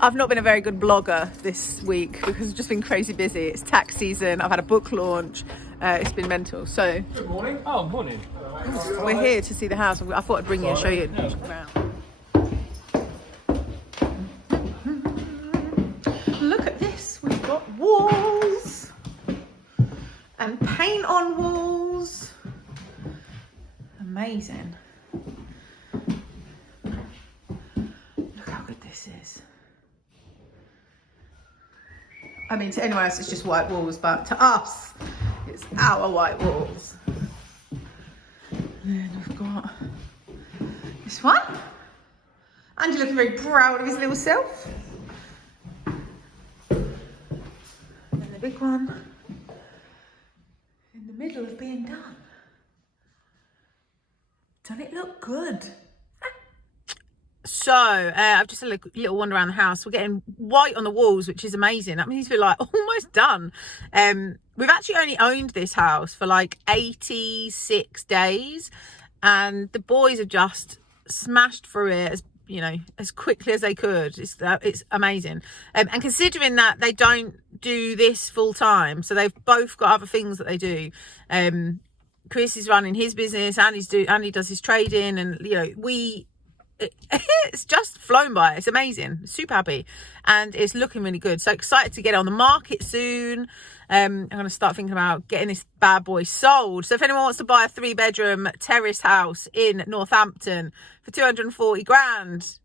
I've not been a very good blogger this week because it's just been crazy busy. It's tax season. I've had a book launch. It's been mental. So Good morning. Oh, morning. we're here to see the house. I thought I'd bring you and show you around. Look at this. We've got walls and paint on walls. Amazing. Look how good this is. I mean, to anyone else, it's just white walls, but to us, it's our white walls. And then we've got this one. Andy looking very proud of his little self. And then the big one in the middle of being done. Doesn't it look good? So I've just had a little wander around the house. We're getting white on the walls, which is amazing. That means we're like almost done. We've actually only owned this house for like 86 days, and the boys have just smashed through it as quickly as they could. It's amazing. And considering that they don't do this full time, so they've both got other things that they do. Chris is running his business, Andy does his trading, and it's just flown by. It's amazing. Super happy, and it's looking really good. So excited to get it on the market soon. I'm going to start thinking about getting this bad boy sold. So if anyone wants to buy a 3-bedroom terrace house in Northampton for 240 grand,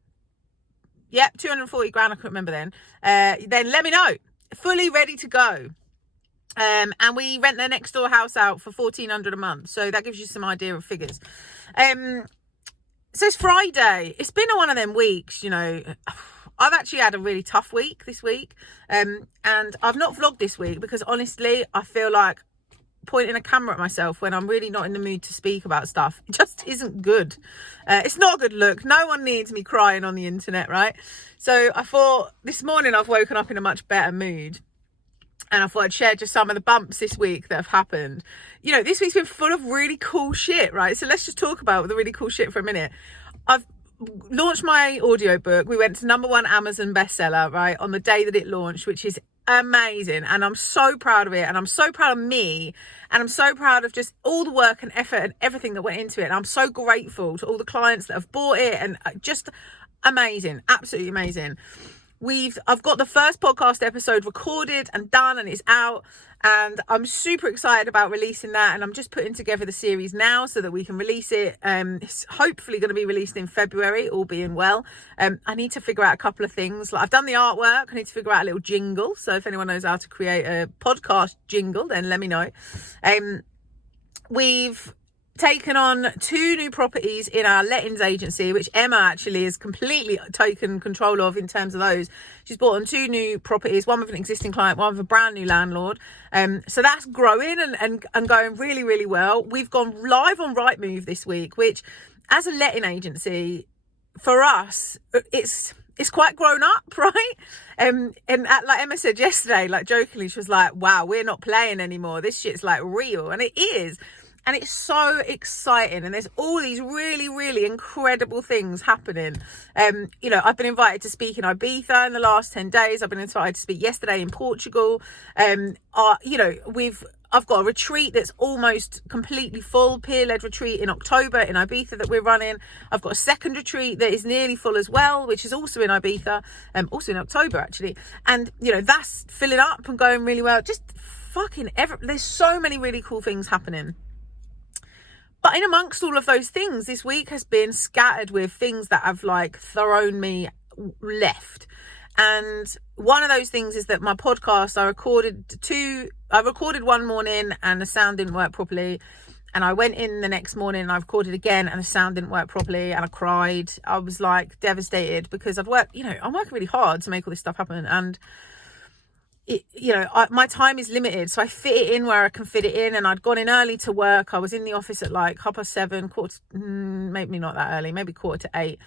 yep, 240 grand, I couldn't remember then let me know. Fully ready to go. And we rent their next door house out for $1,400 a month, so that gives you some idea of figures. So it's Friday. It's been one of them weeks, I've actually had a really tough week this week, and I've not vlogged this week because honestly I feel like pointing a camera at myself when I'm really not in the mood to speak about stuff, it just isn't good. It's not a good look. No one needs me crying on the internet, right? So I thought this morning I've woken up in a much better mood, and I thought I'd share just some of the bumps this week that have happened. This week's been full of really cool shit, right? So let's just talk about the really cool shit for a minute. I've launched my audiobook. We went to #1 Amazon bestseller, right, on the day that it launched, which is amazing. And I'm so proud of it. And I'm so proud of me. And I'm so proud of just all the work and effort and everything that went into it. And I'm so grateful to all the clients that have bought it. And just amazing. Absolutely amazing. I've got the first podcast episode recorded and done, and it's out, and I'm super excited about releasing that. And I'm just putting together the series now so that we can release it. It's hopefully going to be released in February, all being well. I need to figure out a couple of things. Like, I've done the artwork. I need to figure out a little jingle. So if anyone knows how to create a podcast jingle, then let me know. We've taken on 2 new properties in our lettings agency, which Emma actually has completely taken control of in terms of those. She's bought on 2 new properties, one with an existing client, one with a brand new landlord. So that's growing and going really, really well. We've gone live on Rightmove this week, which as a letting agency, for us, it's quite grown up, right? Like Emma said yesterday, like jokingly, she was like, wow, we're not playing anymore. This shit's like real. And it is. And it's so exciting, and there's all these really, really incredible things happening. I've been invited to speak in Ibiza in the last 10 days. I've been invited to speak yesterday in Portugal. I've got a retreat that's almost completely full, peer-led retreat in October in Ibiza that we're running. I've got a second retreat that is nearly full as well, which is also in Ibiza, also in October actually. And, that's filling up and going really well. Just there's so many really cool things happening. But in amongst all of those things, this week has been scattered with things that have like thrown me left. And one of those things is that my podcast, I recorded one morning and the sound didn't work properly. And I went in the next morning and I recorded again and the sound didn't work properly, and I cried. I was like devastated because I'm working really hard to make all this stuff happen. And my time is limited, so I fit it in where I can fit it in. And I'd gone in early to work. I was in the office at like 7:30, maybe not that early, maybe 7:45, to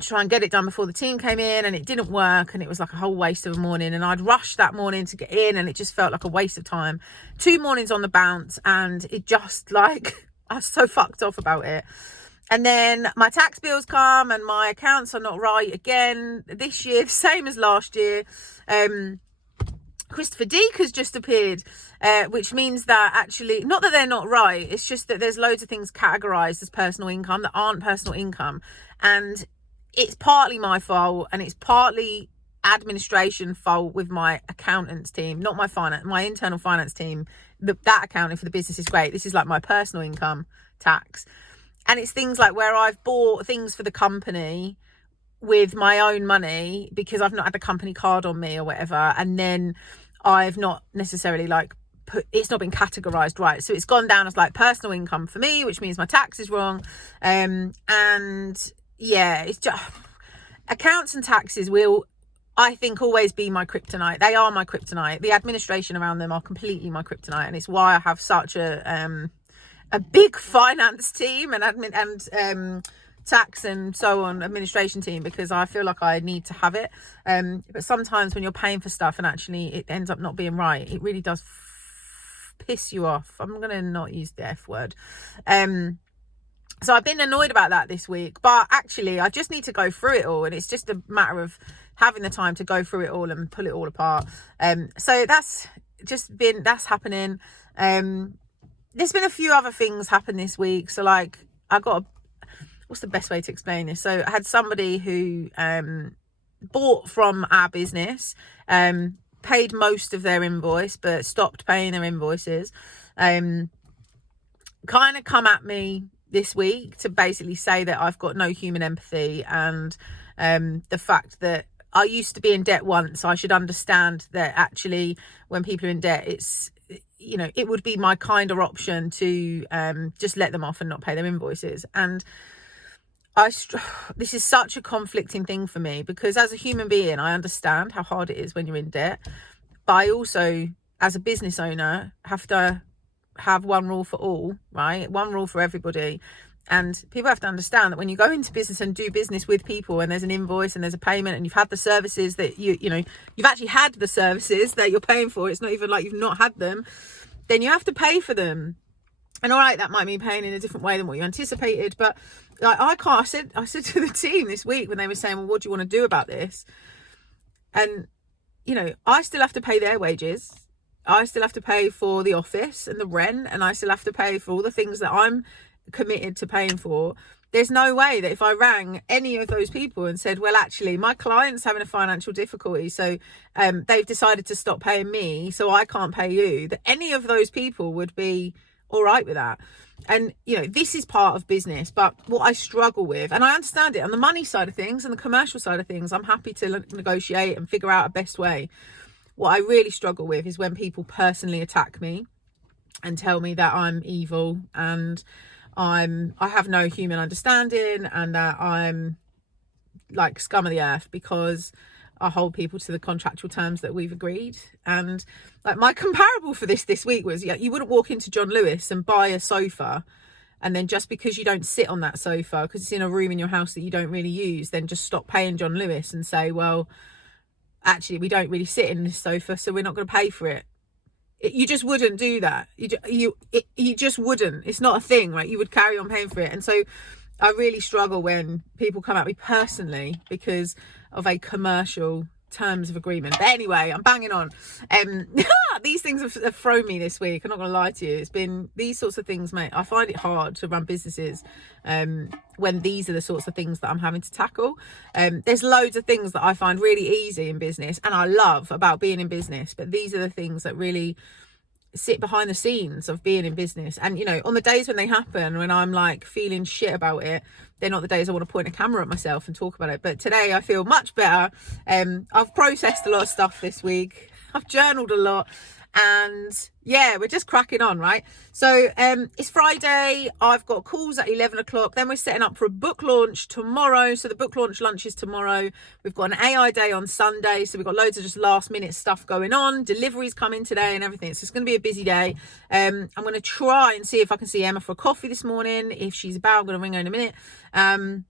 try and get it done before the team came in, and it didn't work, and it was like a whole waste of a morning. And I'd rushed that morning to get in, and it just felt like a waste of time. 2 mornings on the bounce, and it just like I was so fucked off about it. And then my tax bills come and my accounts are not right again this year, the same as last year. Christopher Deek has just appeared, which means that actually, not that they're not right, it's just that there's loads of things categorised as personal income that aren't personal income. And it's partly my fault and it's partly administration fault with my accountants team, not my internal finance team. That accounting for the business is great. This is like my personal income tax. And it's things like where I've bought things for the company with my own money because I've not had the company card on me or whatever. And then I've not necessarily it's not been categorized right. So it's gone down as like personal income for me, which means my tax is wrong. And yeah, it's just accounts and taxes will, I think, always be my kryptonite. They are my kryptonite. The administration around them are completely my kryptonite. And it's why I have such a big finance team and admin and tax and so on administration team, because I feel like I need to have it. But sometimes when you're paying for stuff and actually it ends up not being right, it really does piss you off. I'm gonna not use the F word. So I've been annoyed about that this week, but actually I just need to go through it all, and it's just a matter of having the time to go through it all and pull it all apart. So that's happening. There's been a few other things happen this week. So like what's the best way to explain this? So I had somebody who bought from our business, paid most of their invoice, but stopped paying their invoices. Kind of come at me this week to basically say that I've got no human empathy, and the fact that I used to be in debt once, I should understand that actually when people are in debt, it would be my kinder option to just let them off and not pay their invoices. And this is such a conflicting thing for me, because as a human being, I understand how hard it is when you're in debt. But I also, as a business owner, have to have one rule for all, right? One rule for everybody. And people have to understand that when you go into business and do business with people, and there's an invoice and there's a payment, and you've had the services that you've actually had the services that you're paying for, it's not even like you've not had them, then you have to pay for them. And all right, that might mean paying in a different way than what you anticipated, but like I said to the team this week when they were saying, well, what do you want to do about this? And I still have to pay their wages. I still have to pay for the office and the rent, and I still have to pay for all the things that I'm committed to paying for. There's no way that if I rang any of those people and said, well, actually my client's having a financial difficulty, so they've decided to stop paying me, so I can't pay you, that any of those people would be all right with that. And this is part of business, but what I struggle with, and I understand it on the money side of things and the commercial side of things, I'm happy to negotiate and figure out a best way. What I really struggle with is when people personally attack me and tell me that I'm evil and I have no human understanding, and that I'm like scum of the earth because I hold people to the contractual terms that we've agreed. And like my comparable for this week was, you wouldn't walk into John Lewis and buy a sofa, and then just because you don't sit on that sofa because it's in a room in your house that you don't really use, then just stop paying John Lewis and say, well, actually we don't really sit in this sofa, so we're not going to pay for it. You just wouldn't do that. You just wouldn't. It's not a thing, right? You would carry on paying for it. And so I really struggle when people come at me personally because of a commercial terms of agreement. But anyway, I'm banging on. These things have thrown me this week. I'm not going to lie to you. It's been these sorts of things, mate. I find it hard to run businesses when these are the sorts of things that I'm having to tackle. There's loads of things that I find really easy in business and I love about being in business, but these are the things that really sit behind the scenes of being in business. And on the days when they happen, when I'm like feeling shit about it, they're not the days I want to point a camera at myself and talk about it. But today I feel much better. I've processed a lot of stuff this week. I've journaled a lot, and yeah, we're just cracking on, right? So it's Friday. I've got calls at 11 o'clock. Then we're setting up for a book launch tomorrow. So the book launch lunch is tomorrow. We've got an AI day on Sunday. So we've got loads of just last minute stuff going on. Deliveries coming today and everything. So it's going to be a busy day. I'm going to try and see if I can see Emma for a coffee this morning. If she's about, I'm going to ring her in a minute. And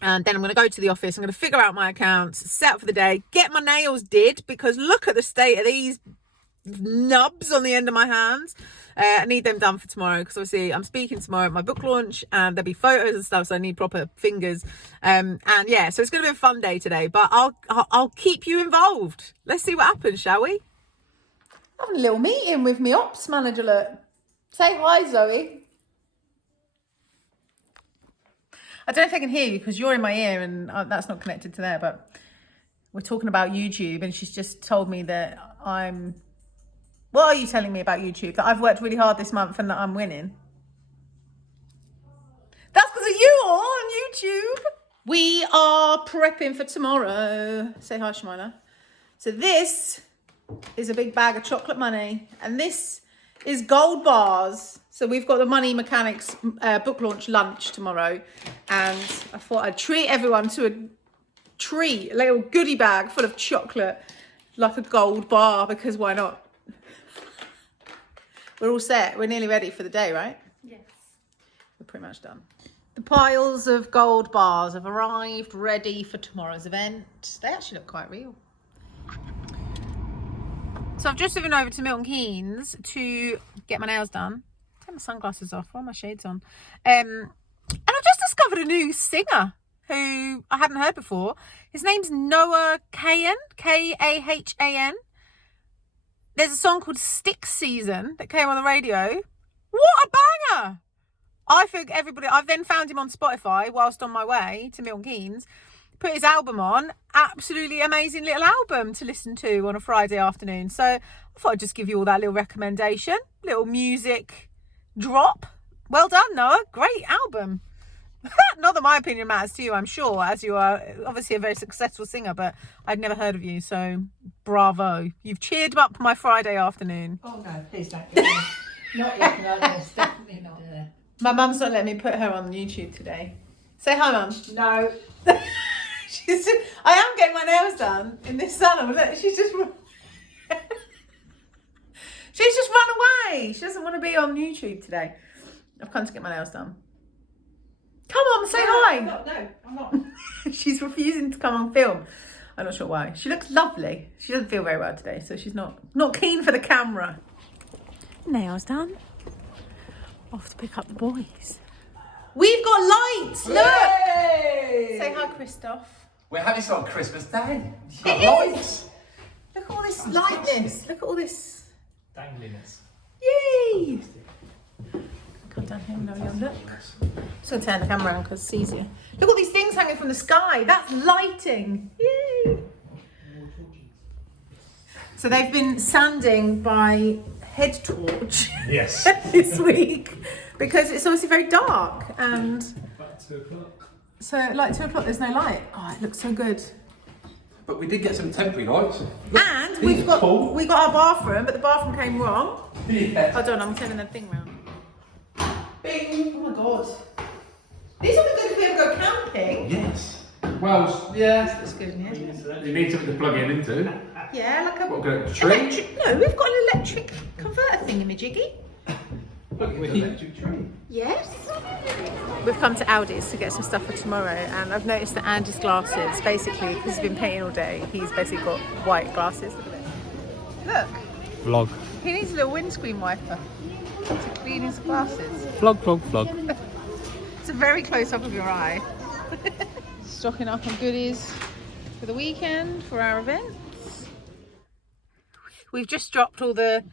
then I'm going to go to the office. I'm going to figure out my accounts, set up for the day, get my nails did, because look at the state of these nubs on the end of my hands. I need them done for tomorrow because obviously I'm speaking tomorrow at my book launch and there'll be photos and stuff, so I need proper fingers. And yeah, so it's going to be a fun day today, but I'll keep you involved. Let's see what happens, shall we? Having a little meeting with me ops manager. Look, say hi, Zoe. I don't know if I can hear you because you're in my ear and that's not connected to there, but we're talking about YouTube and she's just told me that what are you telling me about YouTube? That I've worked really hard this month and that I'm winning? That's because of you all on YouTube. We are prepping for tomorrow. Say hi, Shemina. So this is a big bag of chocolate money and this is gold bars. So we've got the Money Mechanics book launch lunch tomorrow and I thought I'd treat everyone to a little goodie bag full of chocolate, like a gold bar, because why not? We're all set. We're nearly ready for the day, right? Yes. We're pretty much done. The piles of gold bars have arrived, ready for tomorrow's event. They actually look quite real. So I've just driven over to Milton Keynes to get my nails done. Take my sunglasses off, all my shades on. And I've just discovered a new singer who I hadn't heard before. His name's Noah Kahan, Kahan. There's a song called Stick Season that came on the radio. What a banger! I think I've then found him on Spotify whilst on my way to Milton Keynes, put his album on. Absolutely amazing little album to listen to on a Friday afternoon. So I thought I'd just give you all that little recommendation, little music drop. Well done, Noah. Great album. Not that my opinion matters to you, I'm sure, as you are obviously a very successful singer, but I'd never heard of you, so bravo. You've cheered up my Friday afternoon. Oh no, please don't. Not looking like this, definitely not. My mum's not letting me put her on YouTube today. Say hi, Mum. No. I am getting my nails done in this salon. Look, she's just run away. She doesn't want to be on YouTube today. I've come to get my nails done. Come on, say hi. No, I'm not. She's refusing to come on film. I'm not sure why. She looks lovely. She doesn't feel very well today, so she's not keen for the camera. Nails done. Off to pick up the boys. We've got lights. Look. Hey! Say hi, Christoph. We're having this on Christmas Day. You've got It lights. Look at all this lightness. Look at all this. Dangliness. Yay! Come down here and have a little look. Just gonna turn the camera around because it's easier. Look at all these things hanging from the sky. That's lighting. Yay! So they've been sanding by head torch. Yes. This week because it's obviously very dark and About 2 o'clock. so like 2 o'clock there's no light. Oh, it looks so good. But we did get some temporary lights. And These we are cool. got our bathroom, but the bathroom came wrong. Yeah. Hold on, I'm turning that thing round. Bing! Oh my god. These would be good if we ever go camping. Yes. Well, yeah. That's good in here, isn't it? You need something to plug in into. Yeah, like a What, go to the tree? No, we've got an electric converter thingamajiggy. Look, it's an electric tree. Yes. We've come to Aldi's to get some stuff for tomorrow, and I've noticed that Andy's glasses, basically, because he's been painting all day, he's basically got white glasses. Look at this. Look, Vlog. he needs a little windscreen wiper to clean his glasses. Vlog. It's a very close up of your eye. Stocking up on goodies for the weekend for our events. We've just dropped all the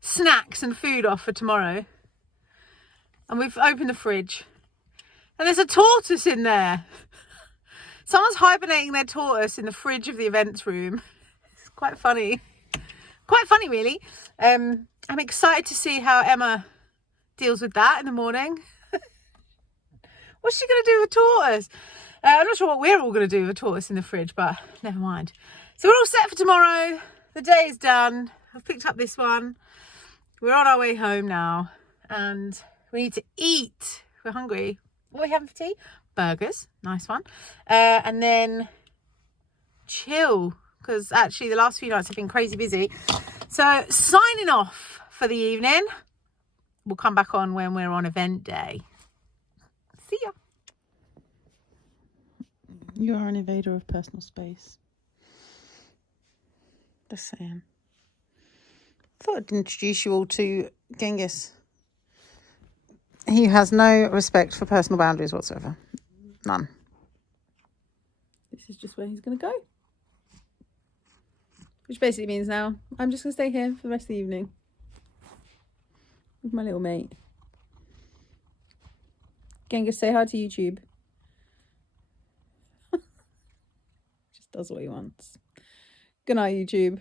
snacks and food off for tomorrow. And we've opened the fridge. And there's a tortoise in there. Someone's hibernating their tortoise in the fridge of the events room. It's quite funny. Quite funny, really. I'm excited to see how Emma deals with that in the morning. What's she going to do with a tortoise? I'm not sure what we're all going to do with a tortoise in the fridge, but never mind. So we're all set for tomorrow. The day is done. I've picked up this one. We're on our way home now and we need to eat. We're hungry. What are we having for tea? Burgers. Nice one. And then chill because actually the last few nights have been crazy busy. So signing off for the evening. We'll come back on when we're on event day. See ya. You are an invader of personal space. Just saying. Thought I'd introduce you all to Genghis. He has no respect for personal boundaries whatsoever. None. This is just where he's going to go. Which basically means now I'm just going to stay here for the rest of the evening. With my little mate. Genghis, say hi to YouTube. Just does what he wants. Good night, YouTube.